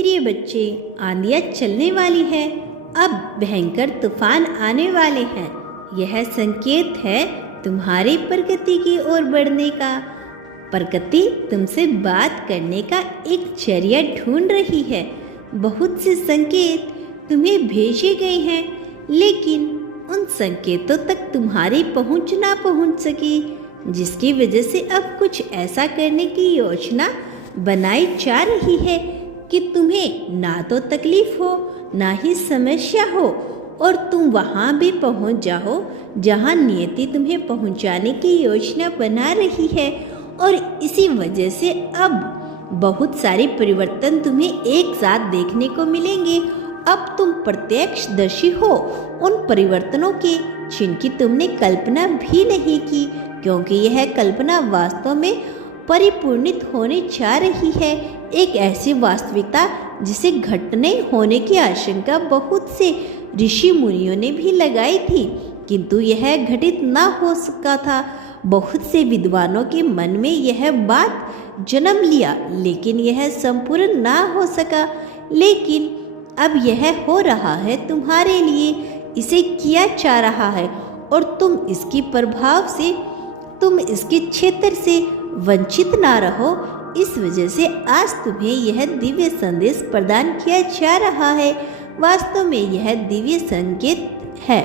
प्रिय बच्चे, आंधियाँ चलने वाली है। अब भयंकर तूफान आने वाले हैं। यह संकेत है तुम्हारी प्रगति की ओर बढ़ने का। प्रकृति तुमसे बात करने का एक जरिया ढूंढ रही है। बहुत से संकेत तुम्हें भेजे गए हैं, लेकिन उन संकेतों तक तुम्हारी पहुंच ना पहुंच सकी, जिसकी वजह से अब कुछ ऐसा करने की योजना बनाई जा रही है कि तुम्हें ना तो तकलीफ हो ना ही समस्या हो, और तुम वहाँ भी पहुँच जाओ जहाँ नियति तुम्हें पहुँचाने की योजना बना रही है। और इसी वजह से अब बहुत सारे परिवर्तन तुम्हें एक साथ देखने को मिलेंगे। अब तुम प्रत्यक्षदर्शी हो उन परिवर्तनों के, जिनकी तुमने कल्पना भी नहीं की, क्योंकि यह कल्पना वास्तव में परिपूर्णित होने जा रही है। एक ऐसी वास्तविकता जिसे घटने होने की आशंका बहुत से ऋषि मुनियों ने भी लगाई थी, किंतु यह घटित ना हो सका था। बहुत से विद्वानों के मन में यह बात जन्म लिया, लेकिन यह संपूर्ण ना हो सका। लेकिन अब यह हो रहा है तुम्हारे लिए, इसे किया जा रहा है, और तुम इसकी प्रभाव से, तुम इसके क्षेत्र से वंचित ना रहो। इस वजह से आज तुम्हें यह दिव्य संदेश प्रदान किया जा रहा है। वास्तव में यह दिव्य संकेत है,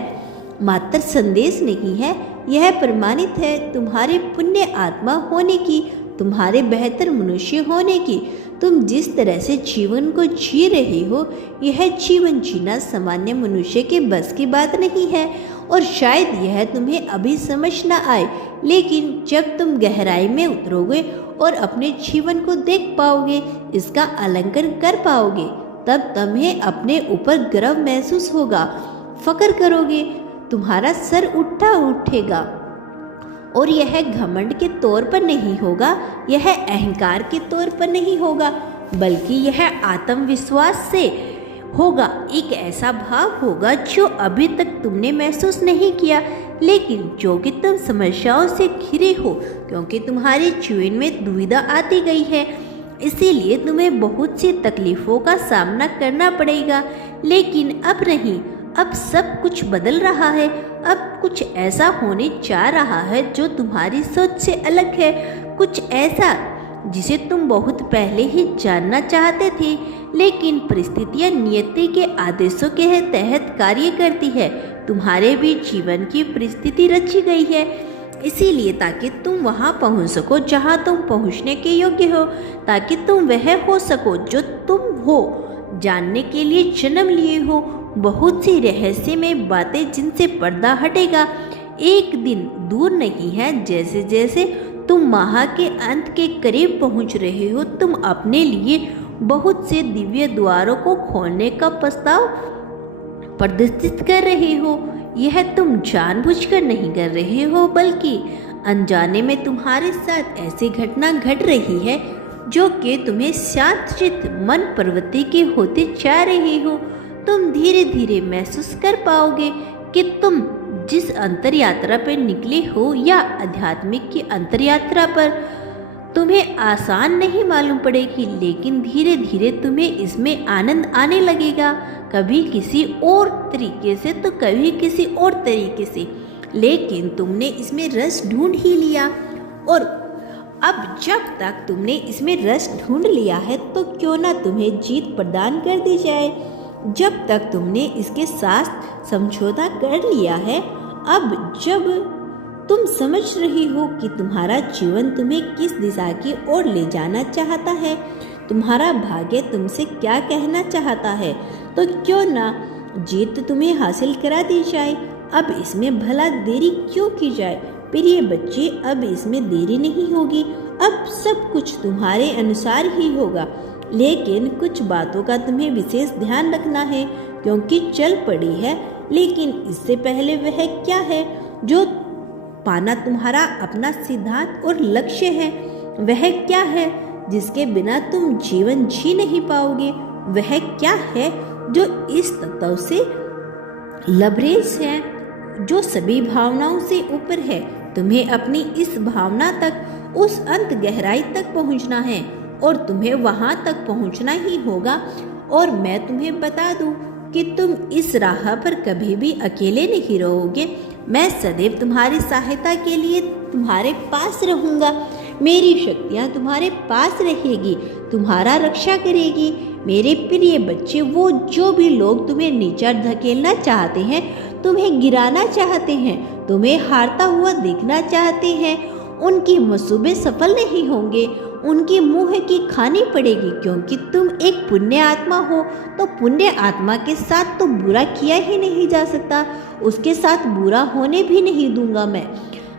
मात्र संदेश नहीं है। यह प्रमाणित है तुम्हारे पुण्य आत्मा होने की, तुम्हारे बेहतर मनुष्य होने की। तुम जिस तरह से जीवन को जी रहे हो, यह जीवन जीना सामान्य मनुष्य के बस की बात नहीं है, और शायद यह तुम्हें अभी समझ न आए, लेकिन जब तुम गहराई में उतरोगे और अपने जीवन को देख पाओगे, इसका आलंकन कर पाओगे, तब तुम्हें अपने ऊपर गर्व महसूस होगा, फक्र करोगे, तुम्हारा सर उठेगा। और यह घमंड के तौर पर नहीं होगा, यह अहंकार के तौर पर नहीं होगा, बल्कि यह आत्मविश्वास से होगा। एक ऐसा भाव होगा जो अभी तक तुमने महसूस नहीं किया, लेकिन जो कि तुम समस्याओं से घिरे हो, क्योंकि तुम्हारे जीवन में दुविधा आती गई है, इसीलिए तुम्हें बहुत सी तकलीफों का सामना करना पड़ेगा। लेकिन अब नहीं, अब सब कुछ बदल रहा है। अब कुछ ऐसा होने जा रहा है जो तुम्हारी सोच से अलग है, कुछ ऐसा जिसे तुम बहुत पहले ही जानना चाहते थे, लेकिन परिस्थितियां नियति के आदेशों के तहत कार्य करती है। तुम्हारे भी जीवन की परिस्थिति रची गई है, इसीलिए ताकि तुम वहां पहुंच सको जहां तुम पहुंचने के योग्य हो, ताकि तुम वह हो सको जो तुम हो, जानने के लिए जन्म लिए हो। बहुत सी रहस्यमय बातें जिनसे पर्दा हटेगा, एक दिन दूर नहीं है। जैसे जैसे तुम माह के अंत के करीब पहुंच रहे हो, तुम अपने लिए बहुत से दिव्य द्वारों को खोलने का प्रस्ताव प्रदर्शित कर रहे हो। यह तुम जानबूझकर नहीं कर रहे हो, बल्कि अनजाने में तुम्हारे साथ ऐसी घटना घट रही है जो कि तुम्हें शांतचित्त मन प्रवृत्ति के होते जा रहे हो। तुम धीरे धीरे महसूस कर पाओगे कि तुम जिस अंतर यात्रा पर निकले हो, या आध्यात्मिक की अंतर यात्रा पर, तुम्हें आसान नहीं मालूम पड़ेगी, लेकिन धीरे धीरे तुम्हें इसमें आनंद आने लगेगा। कभी किसी और तरीके से तो कभी किसी और तरीके से, लेकिन तुमने इसमें रस ढूंढ ही लिया। और अब जब तक तुमने इसमें रस ढूंढ लिया है, तो क्यों ना तुम्हें जीत प्रदान कर दी जाए। जब तक तुमने इसके साथ समझौता कर लिया है, अब जब तुम समझ रही हो कि तुम्हारा जीवन तुम्हें किस दिशा की ओर ले जाना चाहता है, तुम्हारा भाग्य तुमसे क्या कहना चाहता है, तो क्यों ना जीत तुम्हें हासिल करा दी जाए। अब इसमें भला देरी क्यों की जाए। प्रिय बच्चे, अब इसमें देरी नहीं होगी, अब सब कुछ तुम्हारे अनुसार ही होगा। लेकिन कुछ बातों का तुम्हें विशेष ध्यान रखना है, क्योंकि चल पड़ी है। लेकिन इससे पहले वह क्या है जो पाना तुम्हारा अपना सिद्धांत और लक्ष्य है, वह क्या है जिसके बिना तुम जीवन जी नहीं पाओगे, वह क्या है जो इस तत्व से लबरेज है, जो सभी भावनाओं से ऊपर है। तुम्हें अपनी इस भावना तक, उस अंत गहराई तक पहुंचना है, और तुम्हें वहाँ तक पहुँचना ही होगा। और मैं तुम्हें बता दूँ कि तुम इस राह पर कभी भी अकेले नहीं रहोगे। मैं सदैव तुम्हारी सहायता के लिए तुम्हारे पास रहूँगा। मेरी शक्तियाँ तुम्हारे पास रहेगी, तुम्हारा रक्षा करेगी। मेरे प्रिय बच्चे, वो जो भी लोग तुम्हें नीचा धकेलना चाहते हैं, तुम्हें गिराना चाहते हैं, तुम्हें हारता हुआ देखना चाहते हैं, उनकी मंसूबे सफल नहीं होंगे, उनकी मुंह की खानी पड़ेगी। क्योंकि तुम एक पुण्य आत्मा हो, तो पुण्य आत्मा के साथ तो बुरा किया ही नहीं जा सकता, उसके साथ बुरा होने भी नहीं दूंगा मैं।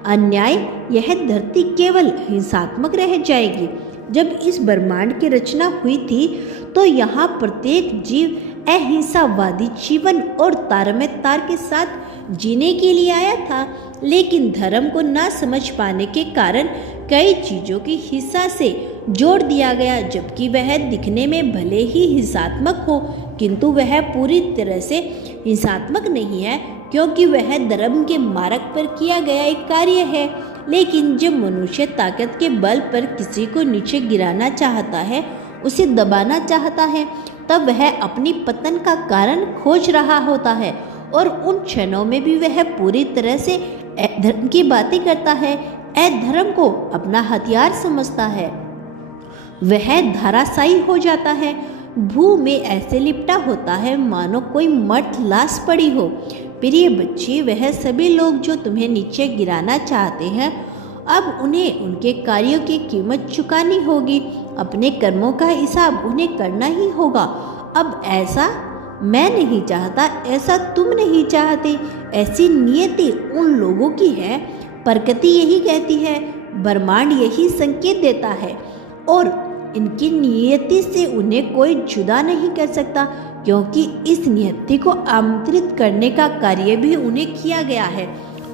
अन्याय यह धरती केवल हिंसात्मक रह जाएगी। जब इस ब्रह्मांड की रचना हुई थी तो यहाँ प्रत्येक जीव अहिंसावादी जीवन और तार के साथ जीने के लिए आया था, लेकिन धर्म को ना समझ पाने के कारण कई चीज़ों की हिंसा से जोड़ दिया गया। जबकि वह दिखने में भले ही हिंसात्मक हो, किंतु वह पूरी तरह से हिंसात्मक नहीं है, क्योंकि वह धर्म के मार्ग पर किया गया एक कार्य है। लेकिन जब मनुष्य ताकत के बल पर किसी को नीचे गिराना चाहता है, उसे दबाना चाहता है, तब वह अपनी पतन का कारण खोज रहा होता है। और उन क्षणों में भी वह पूरी तरह से अधर्म की बातें करता है, अधर्म को अपना हथियार समझता है। वह धराशायी हो जाता है, भू में ऐसे लिपटा होता है मानो कोई मर्त लाश पड़ी हो। प्रिय बच्चे, वह सभी लोग जो तुम्हें नीचे गिराना चाहते हैं, अब उन्हें उनके कार्यों की कीमत चुकानी होगी। अपने कर्मों का हिसाब उन्हें करना ही होगा। अब ऐसा मैं नहीं चाहता, ऐसा तुम नहीं चाहते, ऐसी नियति उन लोगों की है। प्रकृति यही कहती है, ब्रह्मांड यही संकेत देता है, और इनकी नियति से उन्हें कोई जुदा नहीं कर सकता, क्योंकि इस नियति को आमंत्रित करने का कार्य भी उन्हें किया गया है,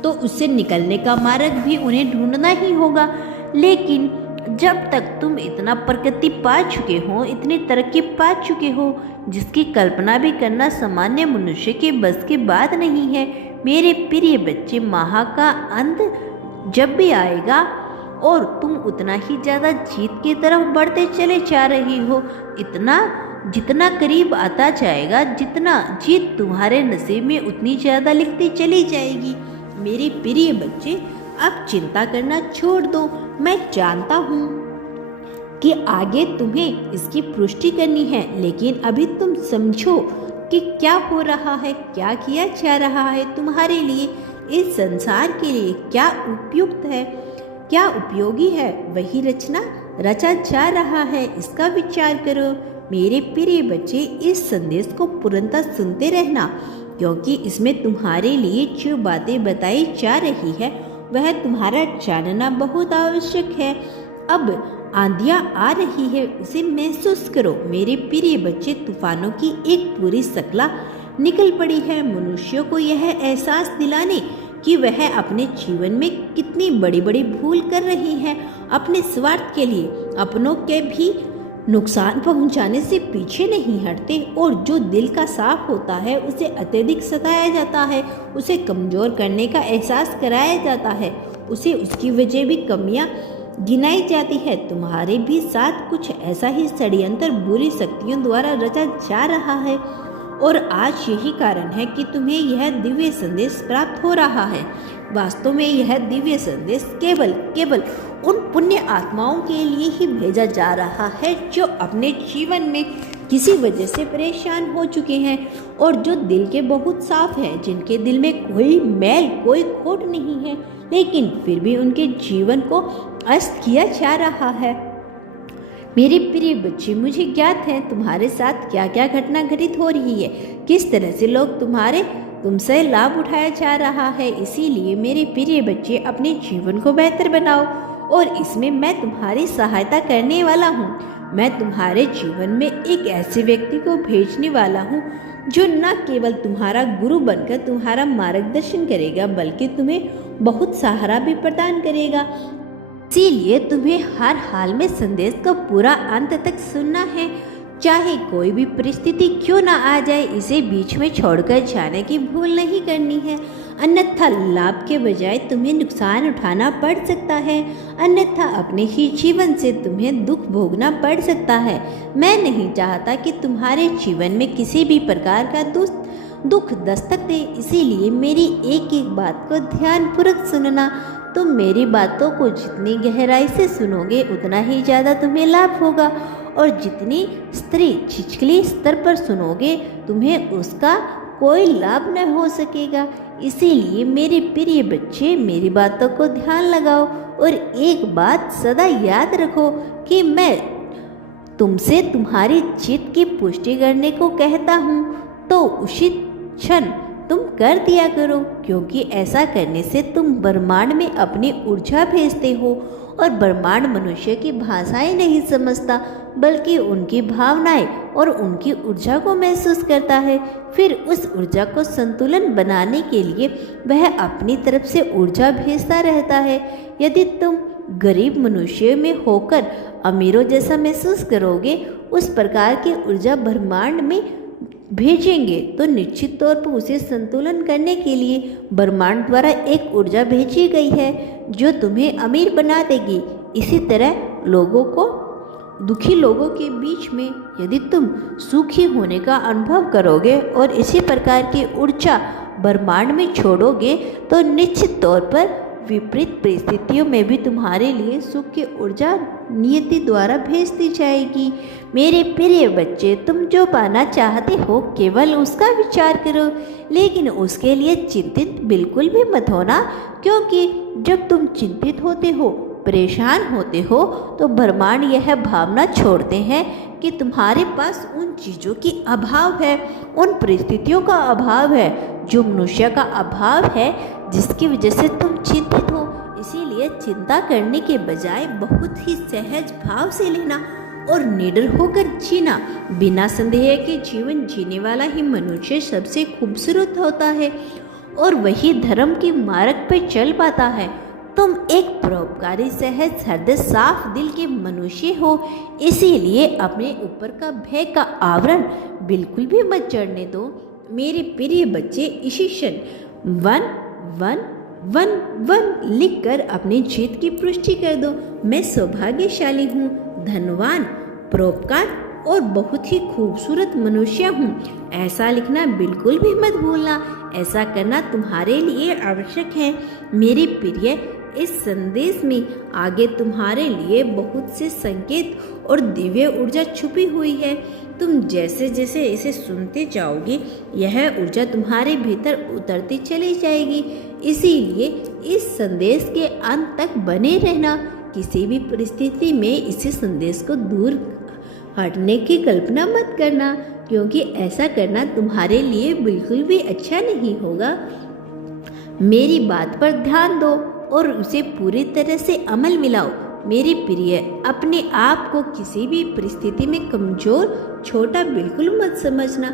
तो उससे निकलने का मार्ग भी उन्हें ढूंढना ही होगा। लेकिन जब तक तुम इतना प्रगति पा चुके हो, इतनी तरक्की पा चुके हो, जिसकी कल्पना भी करना सामान्य मनुष्य के बस की बात नहीं है, मेरे प्रिय बच्चे, महा का अंत जब भी आएगा और तुम उतना ही ज़्यादा जीत की तरफ बढ़ते चले जा रही हो, इतना जितना करीब आता जाएगा, जितना जीत तुम्हारे नसीब में उतनी ज़्यादा लिखती चली जाएगी। मेरे प्रिय बच्चे, अब चिंता करना छोड़ दो। मैं जानता हूँ कि आगे तुम्हें इसकी पुष्टि करनी है, लेकिन अभी तुम समझो कि क्या हो रहा है, क्या किया जा रहा है तुम्हारे लिए, इस संसार के लिए क्या उपयुक्त है, क्या उपयोगी है, वही रचा जा रहा है। इसका विचार करो। मेरे प्रिय बच्चे, इस संदेश को पूर्णतः सुनते रहना, क्योंकि इसमें तुम्हारे लिए जो बातें बताई जा रही है वह तुम्हारा जानना बहुत आवश्यक है। अब आंधियाँ आ रही है, उसे महसूस करो। मेरे प्रिय बच्चे, तूफानों की एक पूरी श्रृंखला निकल पड़ी है, मनुष्यों को यह एहसास दिलाने कि वह अपने जीवन में कितनी बड़ी बड़ी भूल कर रही है। अपने स्वार्थ के लिए अपनों के भी नुकसान पहुंचाने से पीछे नहीं हटते, और जो दिल का साफ होता है उसे अत्यधिक सताया जाता है, उसे कमज़ोर करने का एहसास कराया जाता है, उसे उसकी वजह भी कमियां गिनाई जाती है। तुम्हारे भी साथ कुछ ऐसा ही षड्यंत्र बुरी शक्तियों द्वारा रचा जा रहा है, और आज यही कारण है कि तुम्हें यह दिव्य संदेश प्राप्त हो रहा है। वास्तव में यह दिव्य संदेश केवल उन पुण्य आत्माओं के लिए ही भेजा जा रहा है जो अपने जीवन में किसी वजह से परेशान हो चुके हैं, और जो दिल के बहुत साफ हैं, जिनके दिल में कोई मैल कोई खोट नहीं है, लेकिन फिर भी उनके जीवन को अस्त किया जा रहा है। मेरे प्रिय बच्चे, मुझे ज्ञात है तुम्हारे साथ क्या क्या घटना घटित हो रही है, किस तरह से लोग तुमसे लाभ उठाया जा रहा है। इसीलिए मेरे प्रिय बच्चे, अपने जीवन को बेहतर बनाओ, और इसमें मैं तुम्हारी सहायता करने वाला हूँ। मैं तुम्हारे जीवन में एक ऐसे व्यक्ति को भेजने वाला हूँ जो न केवल तुम्हारा गुरु बनकर तुम्हारा मार्गदर्शन करेगा, बल्कि तुम्हें बहुत सहारा भी प्रदान करेगा। इसीलिए तुम्हें हर हाल में संदेश का पूरा अंत तक सुनना है, चाहे कोई भी परिस्थिति क्यों ना आ जाए। इसे बीच में छोड़कर जाने की भूल नहीं करनी है, अन्यथा लाभ के बजाय तुम्हें नुकसान उठाना पड़ सकता है, अन्यथा अपने ही जीवन से तुम्हें दुख भोगना पड़ सकता है। मैं नहीं चाहता कि तुम्हारे जीवन में किसी भी प्रकार का दुख दस्तक दे, इसीलिए मेरी एक एक बात को ध्यानपूर्वक सुनना। तुम मेरी बातों को जितनी गहराई से सुनोगे उतना ही ज़्यादा तुम्हें लाभ होगा, और जितनी छिछली स्तर पर सुनोगे तुम्हें उसका कोई लाभ न हो सकेगा। इसीलिए मेरे प्रिय बच्चे, मेरी बातों को ध्यान लगाओ और एक बात सदा याद रखो कि मैं तुमसे तुम्हारी जिद की पुष्टि करने को कहता हूँ तो उसी क्षण तुम कर दिया करो, क्योंकि ऐसा करने से तुम ब्रह्मांड में अपनी ऊर्जा भेजते हो, और ब्रह्मांड मनुष्य की भाषाएं नहीं समझता बल्कि उनकी भावनाएं और उनकी ऊर्जा को महसूस करता है। फिर उस ऊर्जा को संतुलन बनाने के लिए वह अपनी तरफ से ऊर्जा भेजता रहता है। यदि तुम गरीब मनुष्य में होकर अमीरों जैसा महसूस करोगे, उस प्रकार की ऊर्जा ब्रह्मांड में भेजेंगे तो निश्चित तौर पर उसे संतुलन करने के लिए ब्रह्मांड द्वारा एक ऊर्जा भेजी गई है जो तुम्हें अमीर बना देगी। इसी तरह दुखी लोगों के बीच में यदि तुम सुखी होने का अनुभव करोगे और इसी प्रकार की ऊर्जा ब्रह्मांड में छोड़ोगे तो निश्चित तौर पर विपरीत परिस्थितियों में भी तुम्हारे लिए सुख की ऊर्जा नियति द्वारा भेजती जाएगी। मेरे प्रिय बच्चे, तुम जो पाना चाहते हो केवल उसका विचार करो, लेकिन उसके लिए चिंतित बिल्कुल भी मत होना, क्योंकि जब तुम चिंतित होते हो, परेशान होते हो तो ब्रह्मांड यह भावना छोड़ते हैं कि तुम्हारे पास उन चीज़ों की अभाव है, उन परिस्थितियों का अभाव है जो मनुष्य का अभाव है, जिसकी वजह से तुम चिंतित हो। इसीलिए चिंता करने के बजाय बहुत ही सहज भाव से लेना और निडर होकर जीना। बिना संदेह के जीवन जीने वाला ही मनुष्य सबसे खूबसूरत होता है और वही धर्म के मार्ग पर चल पाता है। तुम एक परोपकारी, सहज हृदय, साफ दिल के मनुष्य हो, इसीलिए अपने ऊपर का भय का आवरण बिल्कुल भी मत चढ़ने दो। मेरे प्रिय बच्चे, इसी क्षण 1111 लिखकर अपनी जीत की पुष्टि कर दो। मैं सौभाग्यशाली हूँ, धनवान, परोपकार और बहुत ही खूबसूरत मनुष्य हूँ। ऐसा लिखना बिल्कुल भी मत भूलना, ऐसा करना तुम्हारे लिए आवश्यक है। मेरे प्रिय, इस संदेश में आगे तुम्हारे लिए बहुत से संकेत और दिव्य ऊर्जा छुपी हुई है। तुम जैसे जैसे इसे सुनते जाओगे यह ऊर्जा तुम्हारे भीतर उतरती चली जाएगी। इसीलिए इस संदेश के अंत तक बने रहना। किसी भी परिस्थिति में इस संदेश को दूर हटने की कल्पना मत करना, क्योंकि ऐसा करना तुम्हारे लिए बिल्कुल भी अच्छा नहीं होगा। मेरी बात पर ध्यान दो और उसे पूरी तरह से अमल मिलाओ। मेरे प्रिय, अपने आप को किसी भी परिस्थिति में कमजोर, छोटा बिल्कुल मत समझना।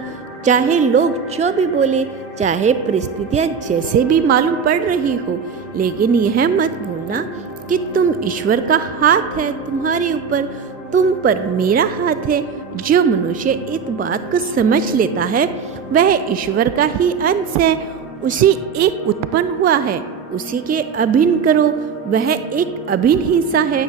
चाहे लोग जो भी बोले, चाहे परिस्थितियाँ जैसे भी मालूम पड़ रही हो, लेकिन यह मत भूलना कि तुम ईश्वर का हाथ है तुम्हारे ऊपर, तुम पर मेरा हाथ है। जो मनुष्य इस बात को समझ लेता है वह ईश्वर का ही अंश है, उसी एक उत्पन्न हुआ है, उसी के अभिन्न करो, वह एक अभिन्न हिस्सा है।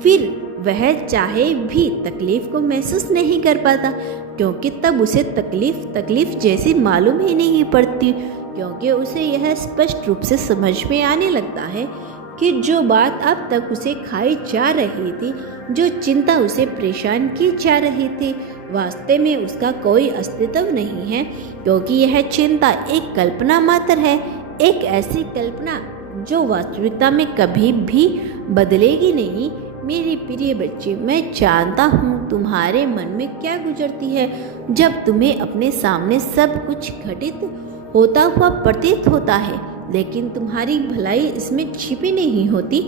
फिर वह चाहे भी तकलीफ को महसूस नहीं कर पाता, क्योंकि तब उसे तकलीफ जैसी मालूम ही नहीं पड़ती, क्योंकि उसे यह स्पष्ट रूप से समझ में आने लगता है कि जो बात अब तक उसे खाई जा रही थी, जो चिंता उसे परेशान की जा रही थी, वास्तव में उसका कोई अस्तित्व नहीं है, क्योंकि यह चिंता एक कल्पना मात्र है, एक ऐसी कल्पना जो वास्तविकता में कभी भी बदलेगी नहीं। मेरे प्रिय बच्चे, मैं जानता हूँ तुम्हारे मन में क्या गुजरती है जब तुम्हें अपने सामने सब कुछ घटित होता हुआ प्रतीत होता है, लेकिन तुम्हारी भलाई इसमें छिपी नहीं होती।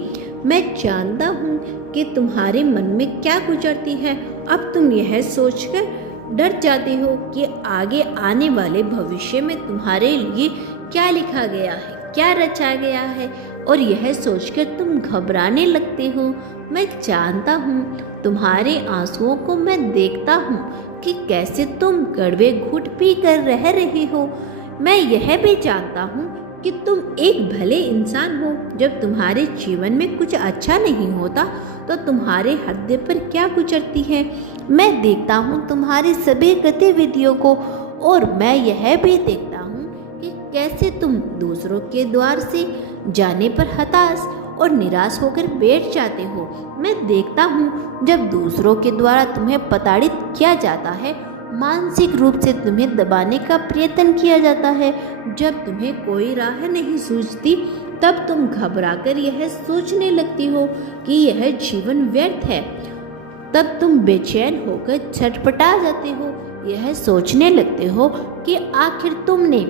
मैं जानता हूँ कि तुम्हारे मन में क्या गुजरती है। अब तुम यह सोचकर डर जाते हो कि आगे आने वाले भविष्य में तुम्हारे लिए क्या लिखा गया है, क्या रचा गया है, और यह सोचकर तुम घबराने लगते हो। मैं जानता हूँ, तुम्हारे आंसुओं को मैं देखता हूँ कि कैसे तुम कड़वे घूंट पी कर रह रहे हो। मैं यह भी जानता हूँ कि तुम एक भले इंसान हो। जब तुम्हारे जीवन में कुछ अच्छा नहीं होता तो तुम्हारे हृदय पर क्या गुजरती है। मैं देखता हूँ तुम्हारी सभी गतिविधियों को, और मैं यह भी देखता हूँ कि कैसे तुम दूसरों के द्वार से जाने पर हताश और निराश होकर बैठ जाते हो। मैं देखता हूँ जब दूसरों के द्वारा तुम्हें प्रताड़ित किया जाता है, मानसिक रूप से तुम्हें दबाने का प्रयत्न किया जाता है, जब तुम्हें कोई राह नहीं सूझती, तब तुम घबराकर यह सोचने लगती हो कि यह जीवन व्यर्थ है। तब तुम बेचैन होकर छटपटा जाते हो, यह सोचने लगते हो कि आखिर तुमने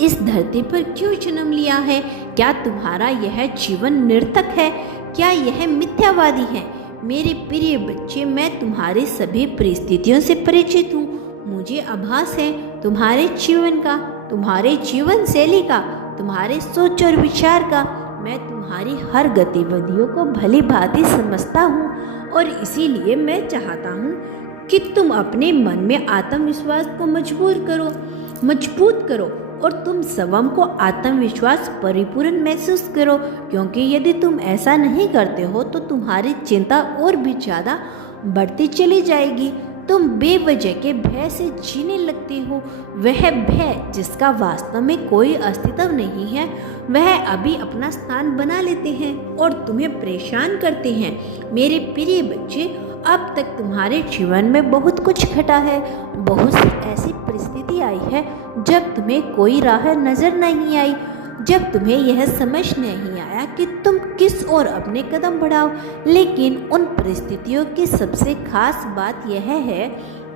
इस धरती पर क्यों जन्म लिया है। क्या तुम्हारा यह जीवन निरर्थक है? क्या यह मिथ्यावादी है? मेरे प्रिय बच्चे, मैं तुम्हारी सभी परिस्थितियों से परिचित हूँ। मुझे आभास है तुम्हारे जीवन का, तुम्हारे जीवन शैली का, तुम्हारे सोच और विचार का। मैं तुम्हारी हर गतिविधियों को भली भांति समझता हूँ, और इसीलिए मैं चाहता हूँ कि तुम अपने मन में आत्मविश्वास को मजबूत करो और तुम स्वयं को आत्मविश्वास परिपूर्ण महसूस करो, क्योंकि यदि तुम ऐसा नहीं करते हो तो तुम्हारी चिंता और भी ज़्यादा बढ़ती चली जाएगी। तुम बेवजह के भय से जीने लगती हो, वह भय जिसका वास्तव में कोई अस्तित्व नहीं है, वह अभी अपना स्थान बना लेते हैं और तुम्हें परेशान करते हैं। मेरे प्रिय बच्चे, अब तक तुम्हारे जीवन में बहुत कुछ घटा है, बहुत सी ऐसी परिस्थिति आई है जब तुम्हें कोई राह नजर नहीं आई, जब तुम्हें यह समझ नहीं आया कि तुम किस ओर अपने कदम बढ़ाओ। लेकिन उन परिस्थितियों की सबसे खास बात यह है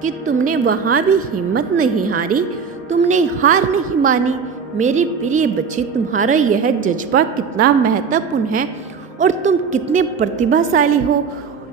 कि तुमने वहाँ भी हिम्मत नहीं हारी, तुमने हार नहीं मानी। मेरे प्रिय बच्चे, तुम्हारा यह जज्बा कितना महत्वपूर्ण है और तुम कितने प्रतिभाशाली हो,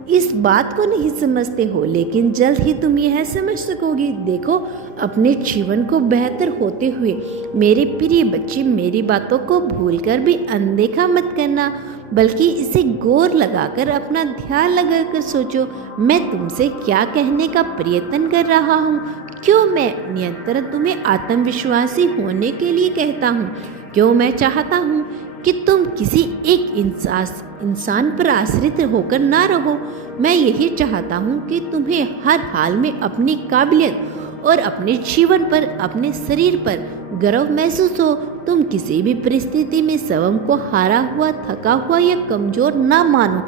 इस बात को नहीं समझते हो, लेकिन जल्द ही तुम यह समझ सकोगी। देखो, अपने जीवन को बेहतर होते हुए मेरे प्रिय बच्चे, मेरी बातों को भूलकर भी अनदेखा मत करना, बल्कि इसे गौर लगाकर अपना ध्यान लगाकर सोचो, मैं तुमसे क्या कहने का प्रयत्न कर रहा हूँ। क्यों मैं निरंतर तुम्हें आत्मविश्वासी होने के लिए कहता हूँ? क्यों मैं चाहता हूँ कि तुम किसी एक इंसान पर आश्रित होकर ना रहो। मैं यही चाहता हूँ कि तुम्हें हर हाल में अपनी काबिलियत और अपने जीवन पर, अपने शरीर पर गर्व महसूस हो। तुम किसी भी परिस्थिति में स्वयं को हारा हुआ, थका हुआ या कमजोर ना मानो।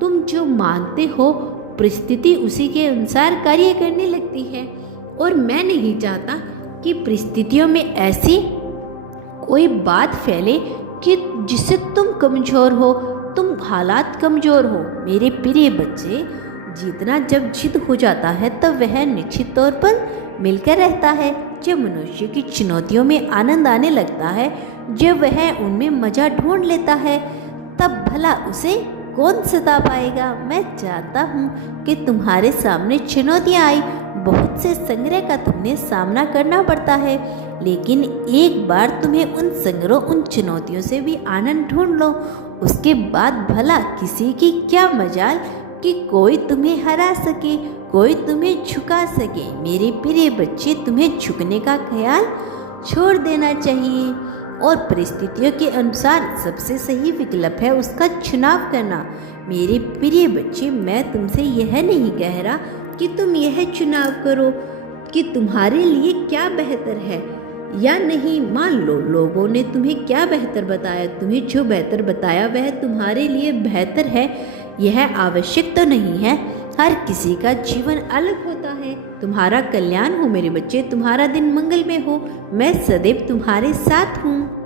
तुम जो मानते हो, परिस्थिति उसी के अनुसार कार्य करने लगती है, और मैं नहीं चाहता कि परिस्थितियों में ऐसी कोई बात फैले कि जिससे तुम कमजोर हो, तुम हालात कमजोर हो। मेरे प्रिय बच्चे, जीतना जब जिद हो जाता है तब वह निश्चित तौर पर मिलकर रहता है। जब मनुष्य की चुनौतियों में आनंद आने लगता है, जब वह उनमें मजा ढूंढ लेता है, तब भला उसे कौन सता पाएगा। मैं चाहता हूँ कि तुम्हारे सामने चुनौतियाँ आई, बहुत से संग्रह का तुम्हें सामना करना पड़ता है, लेकिन एक बार तुम्हें उन संग्रह, उन चुनौतियों से भी आनंद ढूंढ लो, उसके बाद भला किसी की क्या मजाल कि कोई तुम्हें हरा सके, कोई तुम्हें झुका सके। मेरे प्रिय बच्चे, तुम्हें झुकने का ख्याल छोड़ देना चाहिए और परिस्थितियों के अनुसार सबसे सही विकल्प है उसका चुनाव करना। मेरे प्रिय बच्चे, मैं तुमसे यह नहीं कह रहा कि तुम यह चुनाव करो कि तुम्हारे लिए क्या बेहतर है या नहीं। मान लो लोगों ने तुम्हें क्या बेहतर बताया, तुम्हें जो बेहतर बताया वह तुम्हारे लिए बेहतर है, यह आवश्यक तो नहीं है। हर किसी का जीवन अलग होता है। तुम्हारा कल्याण हो मेरे बच्चे, तुम्हारा दिन मंगलमय हो। मैं सदैव तुम्हारे साथ हूँ।